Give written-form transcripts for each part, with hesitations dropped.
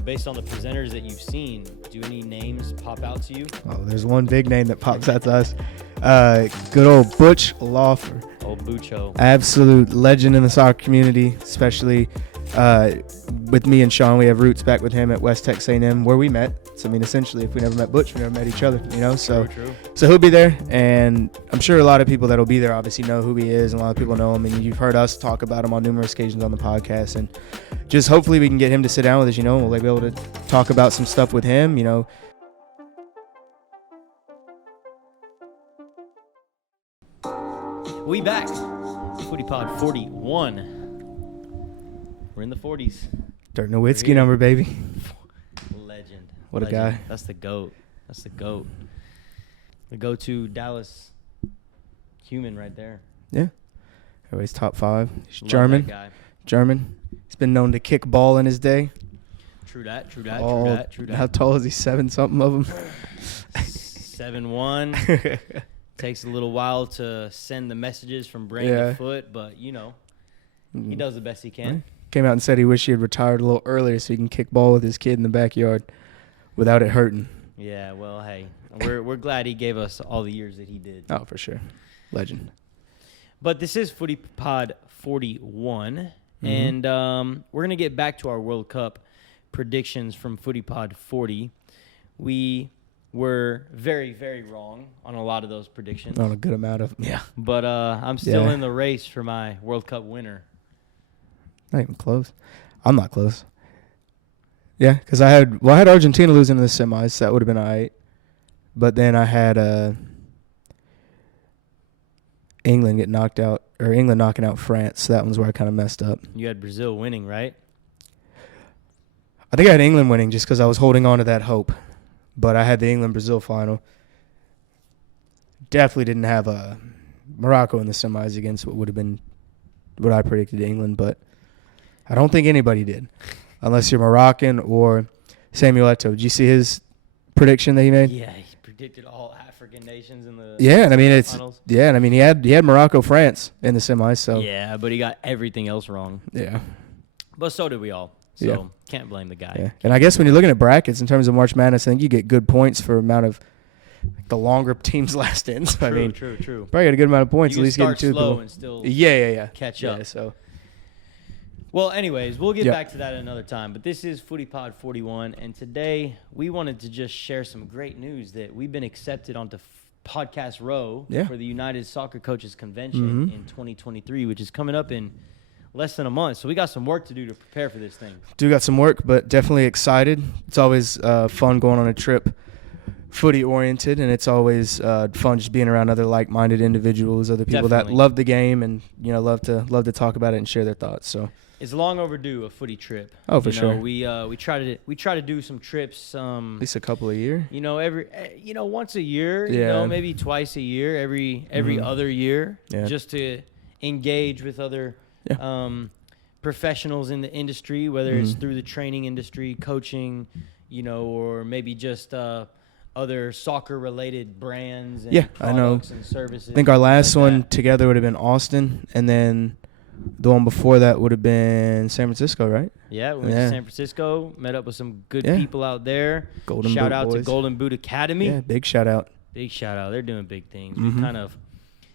based on the presenters that you've seen, do any names pop out to you? Oh, there's one big name that pops out to us. Good old Butch Lawfer. Old Bucho. Absolute legend in the soccer community, especially with me and Sean. We have roots back with him at West Texas A&M where we met. So, essentially, if we never met Butch, we never met each other, So, True. So he'll be there, and I'm sure a lot of people that'll be there obviously know who he is, and a lot of people know him, and you've heard us talk about him on numerous occasions on the podcast, and just hopefully we can get him to sit down with us, We'll be able to talk about some stuff with him, We back. FOOTYPOD 41. We're in the 40s. Dirk Nowitzki number, baby. Legend. What a guy. That's the GOAT. The go-to Dallas human right there. Yeah. Always top 5. He's Love German. that guy. German. He's been known to kick ball in his day. True that. How tall is he? 7-something of them? 7'1". Takes a little while to send the messages from brain to foot, but, he does the best he can. Came out and said he wished he had retired a little earlier so he can kick ball with his kid in the backyard without it hurting. Yeah, well, hey, we're glad he gave us all the years that he did. Oh, for sure. Legend. But this is FOOTYPOD 41, and we're going to get back to our World Cup predictions from FOOTYPOD 40. We were very, very wrong on a lot of those predictions. On a good amount of them, yeah. But I'm still in the race for my World Cup winner. Not even close. I'm not close. Yeah, because I had Argentina losing in the semis, so that would have been all right. But then I had England get knocked out, or England knocking out France, so that one's where I kind of messed up. You had Brazil winning, right? I think I had England winning just because I was holding on to that hope. But I had the England-Brazil final. Definitely didn't have Morocco in the semis against what would have been what I predicted England, but I don't think anybody did, unless you're Moroccan or Samuel Eto'o. Did you see his prediction that he made? Yeah, he predicted all African nations in the finals. He had Morocco, France in the semis. So yeah, but he got everything else wrong. Yeah, but so did we all. So can't blame the guy. Yeah. And I guess when you're looking at brackets in terms of March Madness, I think you get good points for amount of the longer teams last in. So True. Probably got a good amount of points. You at least start getting 2 slow people. And still catch up. Yeah, so. Well, anyways, we'll get back to that another time. But this is FOOTYPOD 41, and today we wanted to just share some great news that we've been accepted onto Podcast Row for the United Soccer Coaches Convention in 2023, which is coming up in less than a month. So we got some work to do to prepare for this thing. Do got some work, but definitely excited. It's always fun going on a trip, footy-oriented, and it's always fun just being around other like-minded individuals, other people that love the game and love to talk about it and share their thoughts. So it's long overdue, a footy trip. Oh, for sure. We try to do some trips. At least a couple a year. Once a year. Maybe twice a year, every other year, just to engage with other professionals in the industry, whether it's through the training industry, coaching, or maybe just other soccer-related brands and products and services. I think our last one together would have been Austin, and then the one before that would have been San Francisco, right? Yeah, we went to San Francisco, met up with some good people out there. Shout out to Golden Boot Academy. Yeah, big shout out. Big shout out. They're doing big things. We kind of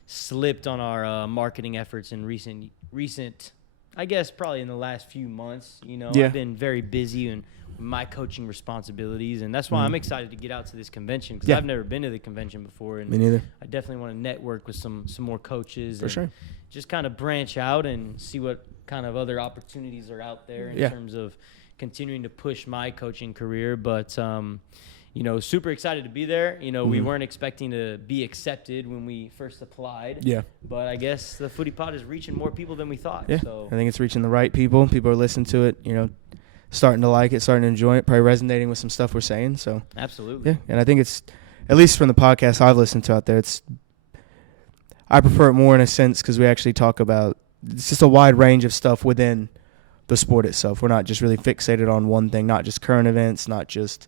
slipped on our marketing efforts in recent, I guess probably in the last few months. I've been very busy and my coaching responsibilities, and that's why I'm excited to get out to this convention because I've never been to the convention before. And me neither. I definitely want to network with some more coaches. For sure. Just kind of branch out and see what kind of other opportunities are out there in terms of continuing to push my coaching career. But super excited to be there. We weren't expecting to be accepted when we first applied. Yeah. But I guess the FOOTYPOD is reaching more people than we thought. Yeah. So I think it's reaching the right people. People are listening to it, starting to like it, starting to enjoy it, probably resonating with some stuff we're saying. So absolutely. Yeah. And I think it's, at least from the podcast I've listened to out there, I prefer it more in a sense because we actually talk about, it's just a wide range of stuff within the sport itself. We're not just really fixated on one thing, not just current events, not just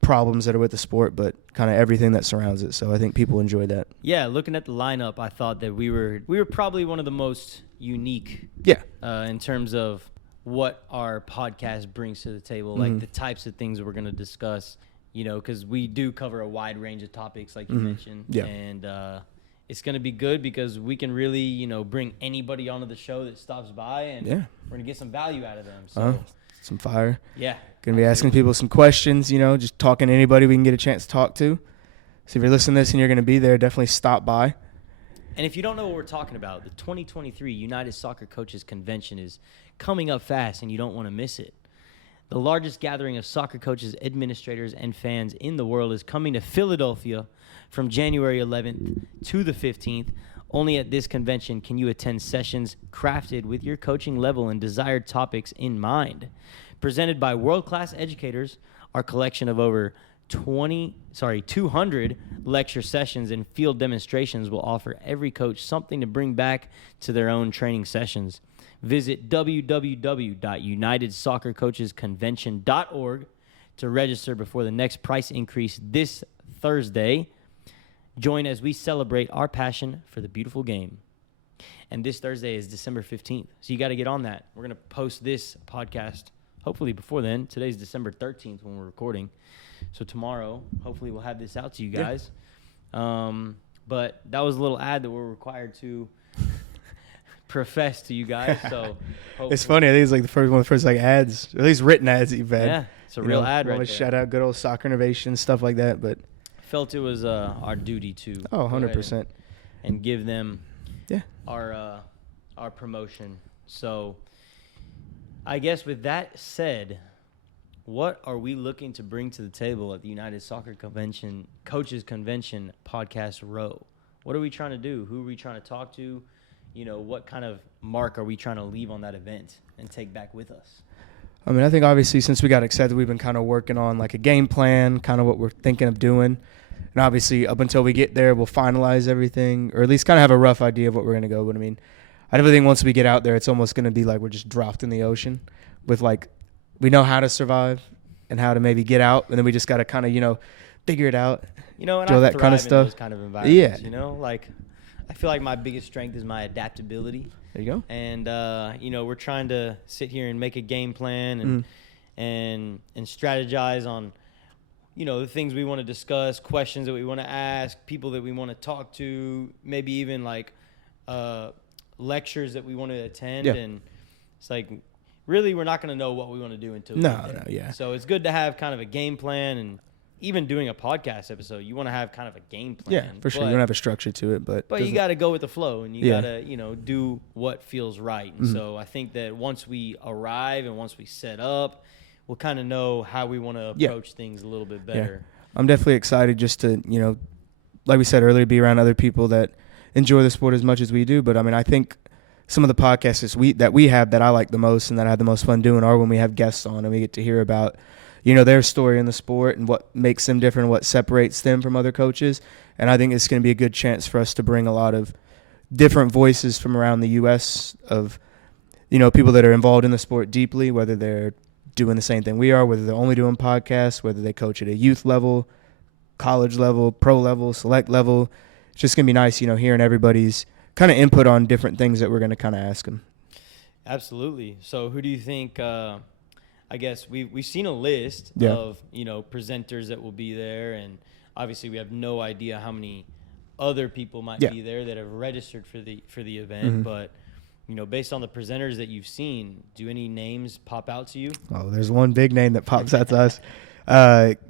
problems that are with the sport, but kind of everything that surrounds it. So I think people enjoy that. Yeah, looking at the lineup, I thought that we were probably one of the most unique. Yeah. In terms of what our podcast brings to the table, like the types of things we're going to discuss, you know, because we do cover a wide range of topics, like you mentioned. Yeah. And it's going to be good because we can really, you know, bring anybody onto the show that stops by, and we're going to get some value out of them. So some fire. Yeah. Going to be asking people some questions, you know, just talking to anybody we can get a chance to talk to. So if you're listening to this and you're going to be there, definitely stop by. And if you don't know what we're talking about, the 2023 United Soccer Coaches Convention is coming up fast, and you don't want to miss it. The largest gathering of soccer coaches, administrators, and fans in the world is coming to Philadelphia from January 11th to the 15th. Only at this convention can you attend sessions crafted with your coaching level and desired topics in mind. Presented by world-class educators, our collection of over 200 lecture sessions and field demonstrations will offer every coach something to bring back to their own training sessions. Visit www.unitedsoccercoachesconvention.org to register before the next price increase this Thursday. Join as we celebrate our passion for the beautiful game. And this Thursday is December 15th, so you got to get on that. We're going to post this podcast hopefully before then. Today's December 13th when we're recording. So tomorrow, hopefully we'll have this out to you guys. Yeah. But that was a little ad that we're required to profess to you guys. So it's funny. I think it's like one of the first like ads, at least written ads that you've had. Yeah, it's a real ad right there. Shout out good old Soccer Innovation, stuff like that. But felt it was our duty to 100% and give them our promotion. So I guess with that said, what are we looking to bring to the table at the United Soccer Convention, Coaches Convention Podcast Row? What are we trying to do? Who are we trying to talk to? You know, what kind of mark are we trying to leave on that event and take back with us? I mean, I think obviously since we got accepted, we've been kind of working on like a game plan, kind of what we're thinking of doing. And obviously up until we get there, we'll finalize everything, or at least kind of have a rough idea of what we're going to go. But I mean, I really think once we get out there, it's almost going to be like we're just dropped in the ocean with like, we know how to survive and how to maybe get out, and then we just got to kind of, you know, figure it out. You know, and I that kind of stuff. Those kind of environments, you know, like I feel like my biggest strength is my adaptability. There you go. And you know, we're trying to sit here and make a game plan and strategize on, you know, the things we want to discuss, questions that we want to ask, people that we want to talk to, maybe even like lectures that we want to attend. And it's like, really, we're not going to know what we want to do until So it's good to have kind of a game plan, and even doing a podcast episode, you want to have kind of a game plan. Yeah, for sure. You don't have a structure to it, but you got to go with the flow, and you got to, you know, do what feels right. And so I think that once we arrive and once we set up, we'll kind of know how we want to approach things a little bit better. Yeah. I'm definitely excited just to, you know, like we said earlier, be around other people that enjoy the sport as much as we do. But I mean, I think some of the podcasts that we have that I like the most and that I have the most fun doing are when we have guests on and we get to hear about, you know, their story in the sport and what makes them different, what separates them from other coaches. And I think it's going to be a good chance for us to bring a lot of different voices from around the U.S. of, you know, people that are involved in the sport deeply, whether they're doing the same thing we are, whether they're only doing podcasts, whether they coach at a youth level, college level, pro level, select level. It's just going to be nice, you know, hearing everybody's kind of input on different things that we're going to kind of ask them. Absolutely. So who do you think, I guess we've seen a list of, you know, presenters that will be there, and obviously we have no idea how many other people might be there that have registered for the event, but you know, based on the presenters that you've seen, do any names pop out to you? Oh, there's one big name that pops out to us.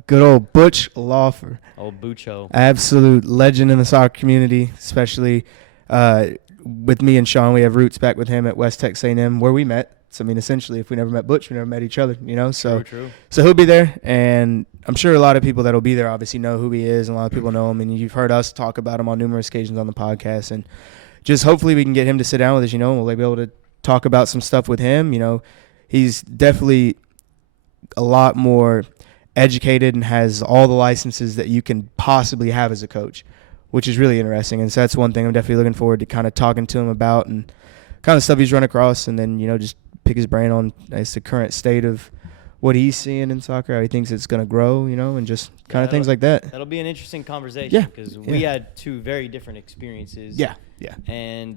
Good old Butch Lawfer. Old Bucho. Absolute legend in the soccer community, especially with me and Sean. We have roots back with him at West Texas A&M where we met. So, I mean, essentially, if we never met Butch, we never met each other, you know? So, true. So he'll be there, and I'm sure a lot of people that will be there obviously know who he is, and a lot of people know him, and you've heard us talk about him on numerous occasions on the podcast, and just hopefully we can get him to sit down with us, you know, and we'll be able to talk about some stuff with him. You know, he's definitely a lot more educated and has all the licenses that you can possibly have as a coach, which is really interesting. And so that's one thing I'm definitely looking forward to kind of talking to him about and kind of stuff he's run across, and then, you know, just pick his brain on the current state of what he's seeing in soccer, how he thinks it's going to grow, you know, and just kind of things like that. That'll be an interesting conversation because we had two very different experiences. Yeah. And,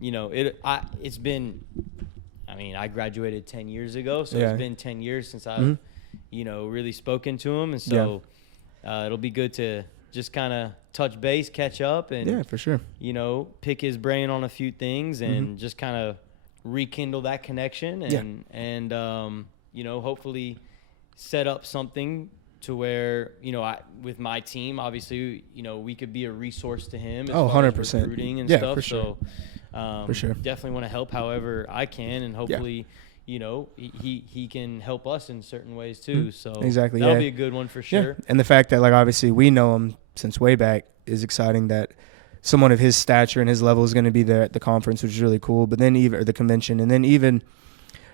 you know, it's been, mean, I graduated 10 years ago, so it's been 10 years since I've, really spoken to him. And so it'll be good to just kind of touch base, catch up, and, for sure, pick his brain on a few things and just kind of rekindle that connection and hopefully set up something to where, with my team, obviously, we could be a resource to him as far as recruiting and stuff. For sure. So for sure. Definitely want to help however I can, and hopefully, he can help us in certain ways too. So exactly, that'll be a good one for sure. Yeah. And the fact that, like, obviously we know him since way back is exciting, that someone of his stature and his level is going to be there at the conference, which is really cool. But then even the convention, and then even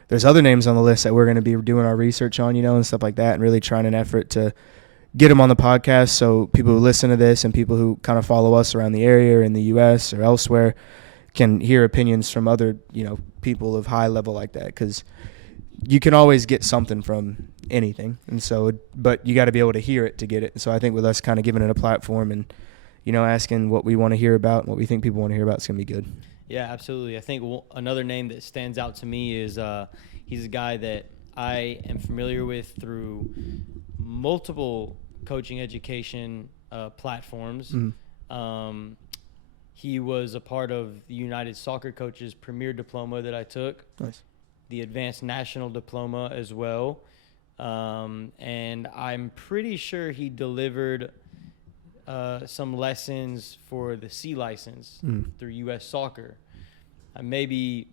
there's other names on the list that we're going to be doing our research on, and stuff like that, and really trying an effort to get them on the podcast so people who listen to this and people who kind of follow us around the area or in the U.S. or elsewhere can hear opinions from other, people of high level like that, because you can always get something from anything. And so, but you got to be able to hear it to get it. And so I think with us kind of giving it a platform and, asking what we want to hear about and what we think people want to hear about, it's going to be good. Yeah, absolutely. I think another name that stands out to me is he's a guy that I am familiar with through multiple coaching education platforms. Mm-hmm. He was a part of the United Soccer Coaches Premier Diploma that I took. Nice. The Advanced National Diploma as well. And I'm pretty sure he delivered some lessons for the C license through U.S. Soccer. I may be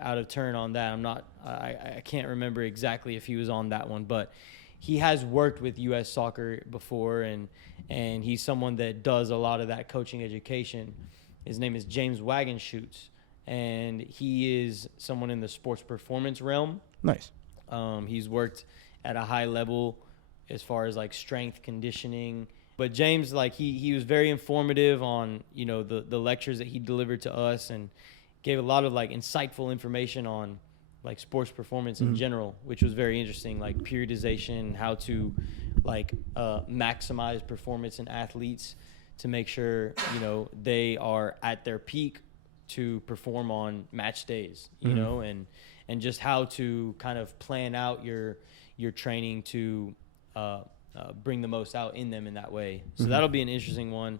out of turn on that. I can't remember exactly if he was on that one, but he has worked with U.S. Soccer before, and he's someone that does a lot of that coaching education. His name is James Wagenschutz, and he is someone in the sports performance realm. Nice. He's worked at a high level as far as like strength conditioning. But James, like he was very informative on, the lectures that he delivered to us, and gave a lot of like insightful information on like sports performance in general, which was very interesting, like periodization, how to like maximize performance in athletes to make sure, they are at their peak to perform on match days, and just how to kind of plan out your training to bring the most out in them in that way. So that'll be an interesting one.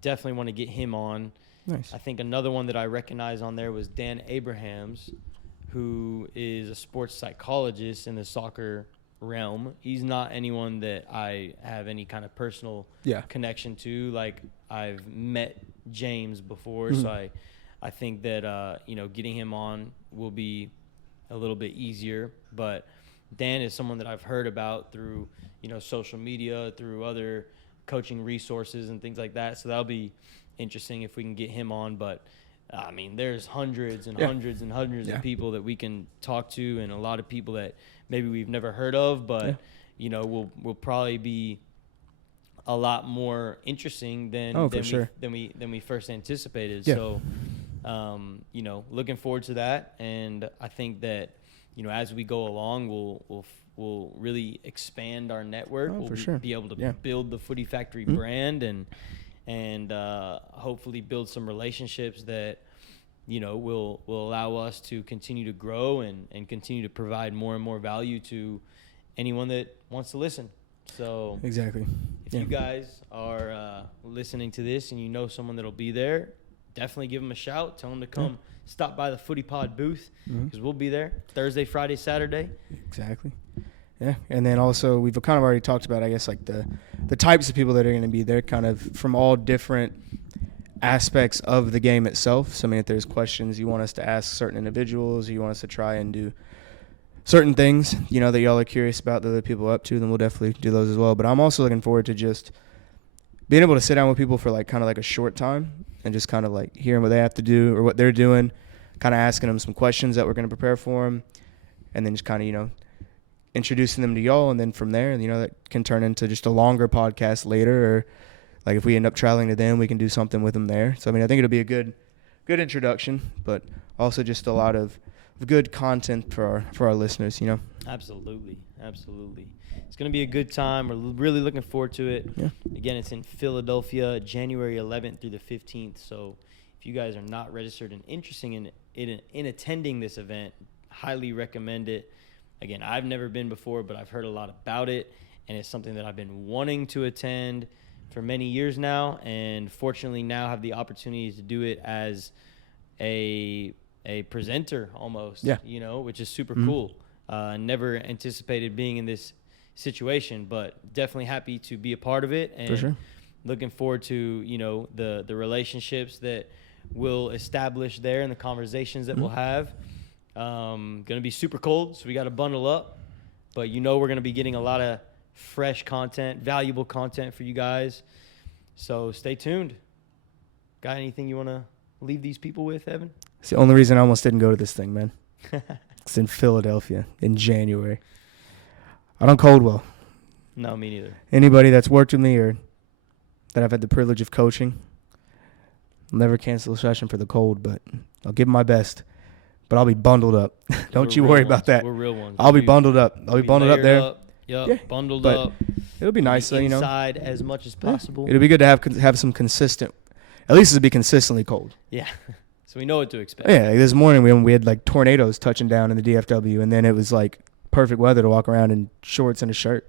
Definitely want to get him on. Nice. I think another one that I recognize on there was Dan Abrahams, who is a sports psychologist in the soccer realm. He's not anyone that I have any kind of personal connection to. Like, I've met James before, so I think that getting him on will be a little bit easier. But Dan is someone that I've heard about through social media, through other coaching resources and things like that. So that'll be interesting if we can get him on. But I mean, there's hundreds and hundreds and hundreds of people that we can talk to, and a lot of people that maybe we've never heard of, but will probably be a lot more interesting than we first anticipated. So looking forward to that, and I think that as we go along, we'll really expand our network. We'll be able to build the Footy Factory brand, and hopefully build some relationships that will allow us to continue to grow and continue to provide more and more value to anyone that wants to listen. So exactly, if you guys are listening to this and you know someone that'll be there, definitely give them a shout. Tell them to come stop by the FOOTYPOD booth, because we'll be there Thursday, Friday, Saturday. Exactly. Yeah, and then also we've kind of already talked about, I guess, like the types of people that are going to be there, kind of from all different aspects of the game itself. So, I mean, if there's questions you want us to ask certain individuals, you want us to try and do certain things, that y'all are curious about that other people are up to, then we'll definitely do those as well. But I'm also looking forward to just being able to sit down with people for like kind of like a short time and just kind of like hearing what they have to do or what they're doing, kind of asking them some questions that we're going to prepare for them, and then just kind of, introducing them to y'all, and then from there, that can turn into just a longer podcast later, or like if we end up traveling to them, we can do something with them there. So, I mean, I think it'll be a good introduction, but also just a lot of good content for our listeners, Absolutely. It's going to be a good time. We're really looking forward to it. Yeah. Again, it's in Philadelphia, January 11th through the 15th. So if you guys are not registered and interested in attending this event. Highly recommend it. Again, I've never been before, but I've heard a lot about it, and it's something that I've been wanting to attend for many years now, and fortunately now have the opportunity to do it as a presenter almost, which is super cool. Never anticipated being in this situation, but definitely happy to be a part of it, and for sure. Looking forward to, the relationships that we'll establish there and the conversations that we'll have. Going to be super cold, so we got to bundle up, but we're going to be getting a lot of fresh content, valuable content for you guys. So stay tuned. Got anything you want to leave these people with, Evan? It's the only reason I almost didn't go to this thing, man. It's in Philadelphia in January. I don't cold well. No, me neither. Anybody that's worked with me or that I've had the privilege of coaching, I'll never cancel a session for the cold, but I'll give my best. But I'll be bundled up. Don't you worry about that. We're real ones. I'll be bundled up. I'll be bundled up there. Bundled up. It'll be nice, inside as much as possible. It'll be good to have some consistent. At least it'll be consistently cold. Yeah, so we know what to expect. Yeah, like this morning we had like tornadoes touching down in the DFW, and then it was like perfect weather to walk around in shorts and a shirt.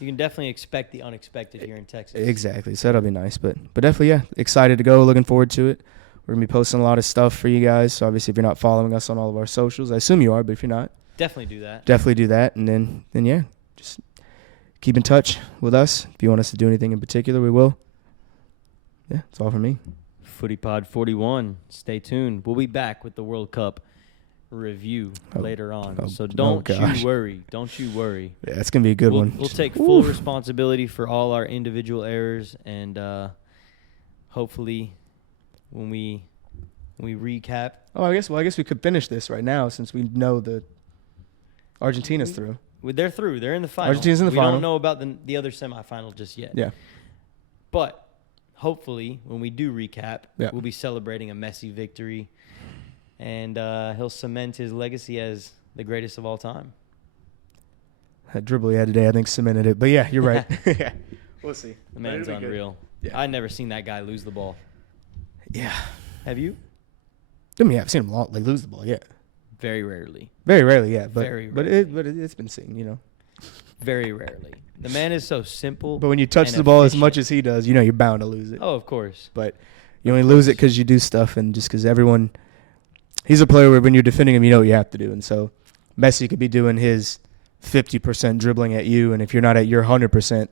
You can definitely expect the unexpected here in Texas. Exactly, so that'll be nice. But definitely, excited to go. Looking forward to it. We're going to be posting a lot of stuff for you guys. So obviously, if you're not following us on all of our socials, I assume you are, but if you're not, definitely do that. Definitely do that. And then just keep in touch with us. If you want us to do anything in particular, we will. Yeah, that's all from me. FOOTYPOD 41. Stay tuned. We'll be back with the World Cup review later on. So don't you worry. Don't you worry. Yeah, it's going to be a good one. We'll take full responsibility for all our individual errors, and hopefully when we recap. Oh, I guess we could finish this right now since we know the Argentina's through. They're through. They're in the final. Argentina's in the final. We don't know about the other semifinal just yet. Yeah. But hopefully when we do recap, we'll be celebrating a Messi victory, and he'll cement his legacy as the greatest of all time. That dribble he had today, I think, cemented it. But yeah, you're right. Yeah. We'll see. The man's unreal. Yeah. I've never seen that guy lose the ball. Yeah. Have you? I mean, I've seen him lose the ball, yeah. Very rarely. Very rarely, yeah. But very rarely. But it's been seen, Very rarely. The man is so simple. But when you touch the ball as much as he does, you're bound to lose it. Oh, of course. But you only lose it because you do stuff, and just because everyone – he's a player where when you're defending him, you know what you have to do. And so Messi could be doing his 50% dribbling at you, and if you're not at your 100%,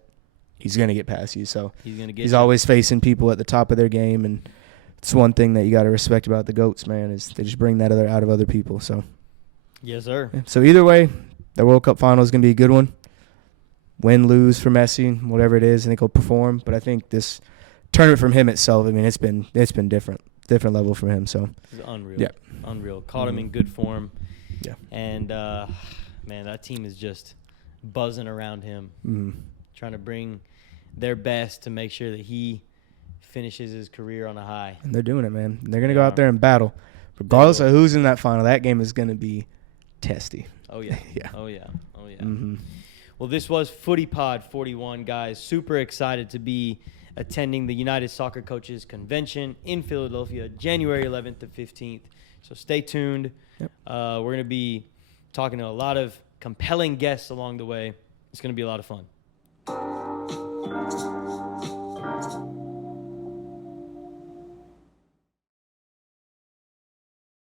he's going to get past you. So he's always facing people at the top of their game, and – it's one thing that you got to respect about the GOATs, man, is they just bring that out of other people. So, yes, sir. Yeah. So either way, the World Cup final is going to be a good one. Win, lose for Messi, whatever it is, I think he'll perform. But I think this tournament from him itself, I mean, it's been different level from him. So it's unreal. Yeah, unreal. Caught him in good form. Yeah, and man, that team is just buzzing around him, trying to bring their best to make sure that he finishes his career on a high. And they're doing it, man. They're going to go out there and battle. Regardless of who's in that final, that game is going to be testy. Oh, yeah. Yeah. Oh, yeah. Oh, yeah. Mm-hmm. Well, this was FOOTYPOD 41, guys. Super excited to be attending the United Soccer Coaches Convention in Philadelphia, January 11th to 15th. So stay tuned. Yep. We're going to be talking to a lot of compelling guests along the way. It's going to be a lot of fun.